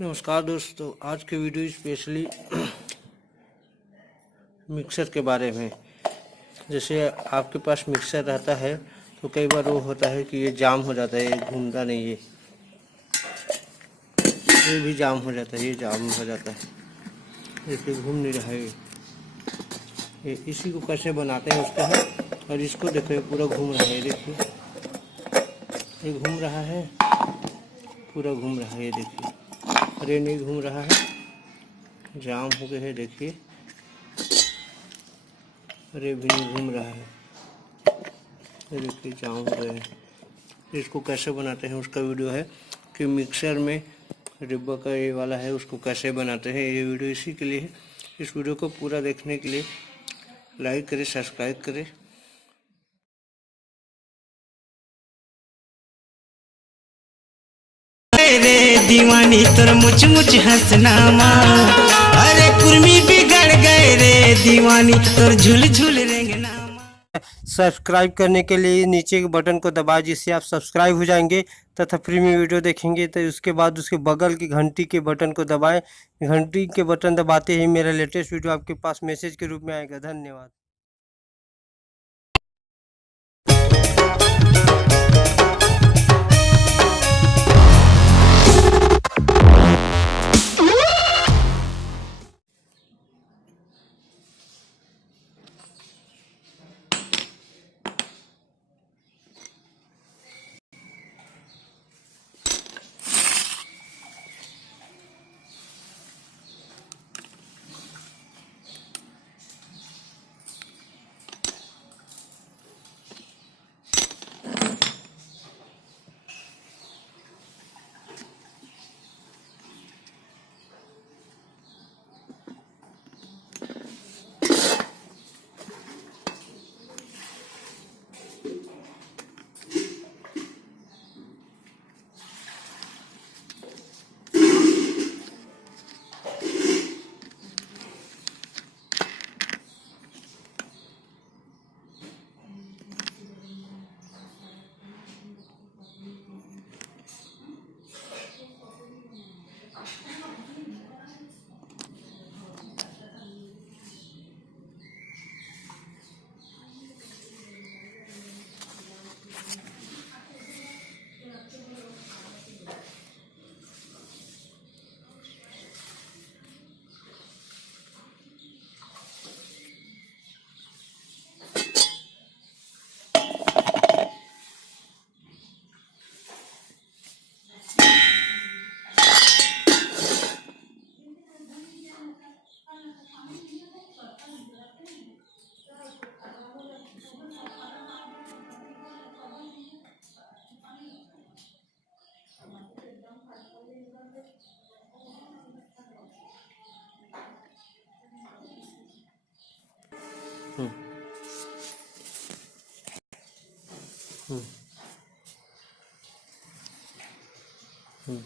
नमस्कार दोस्तों, आज की वीडियो स्पेशली मिक्सर के बारे में। जैसे आपके पास मिक्सर रहता है तो कई बार वो होता है कि ये जाम हो जाता है, ये घूमता नहीं है, ये भी जाम हो जाता है, ये जाम हो जाता है, जैसे घूम नहीं रहा है ये। इसी को कैसे बनाते हैं उसका है। और इसको देखो, ये पूरा घूम रहा है, देखिए ये घूम रहा है, पूरा घूम रहा है, ये देखिए। अरे नहीं घूम रहा है, जाम हो गया है, देखिए। अरे भी नहीं घूम रहा है, ये देखिए जाम हो गया है। इसको कैसे बनाते हैं उसका वीडियो है कि मिक्सर में डिब्बा का ये वाला है, उसको कैसे बनाते हैं। ये वीडियो इसी के लिए है। इस वीडियो को पूरा देखने के लिए लाइक करें, सब्सक्राइब करें। रे दीवानी तोर मुझ मुझ हंसना माँ, अरे कुर्मी बिगड़ गए रे दीवानी तोर झूल झूल रेंगना। सब्सक्राइब करने के लिए नीचे के बटन को दबाएं, जिससे आप सब्सक्राइब हो जाएंगे तथा फ्री में वीडियो देखेंगे। तो उसके बाद उसके बगल की घंटी के बटन को दबाएं। घंटी के बटन दबाते ही मेरा लेटेस्ट वीडियो आपके पास मैसेज के रूप में आएगा। धन्यवाद। हम्म हम्म हम्म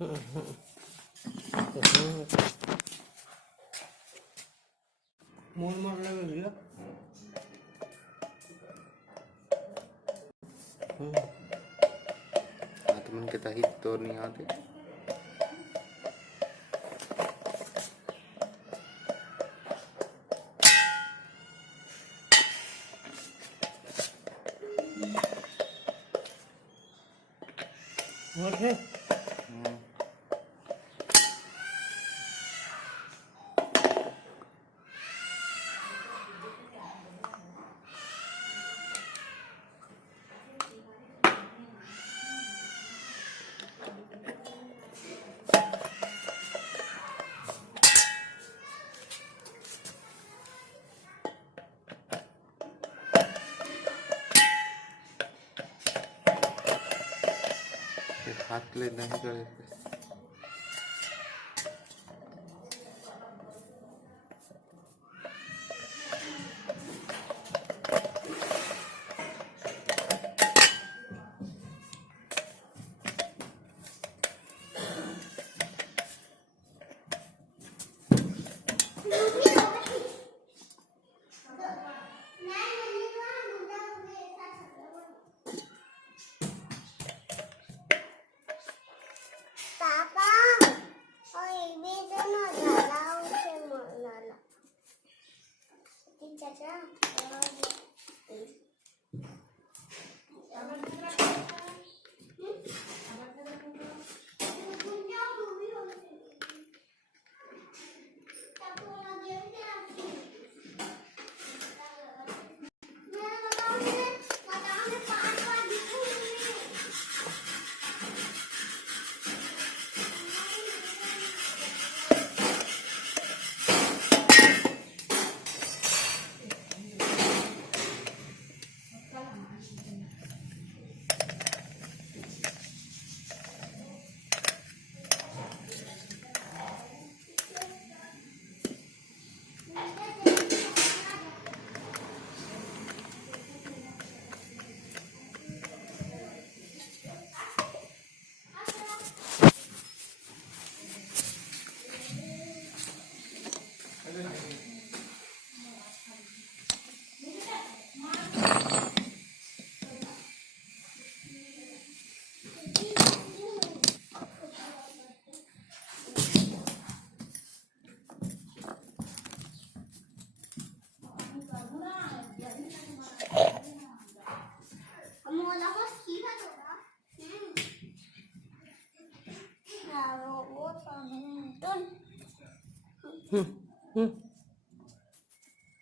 मोर मारला वेगळं. आता मन कहता ही तो नहीं आते. मोर है हाथ ले नहीं करे.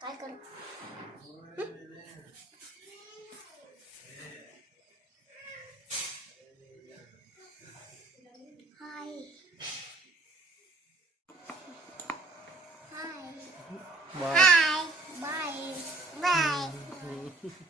काय कर hi hi bye hi bye bye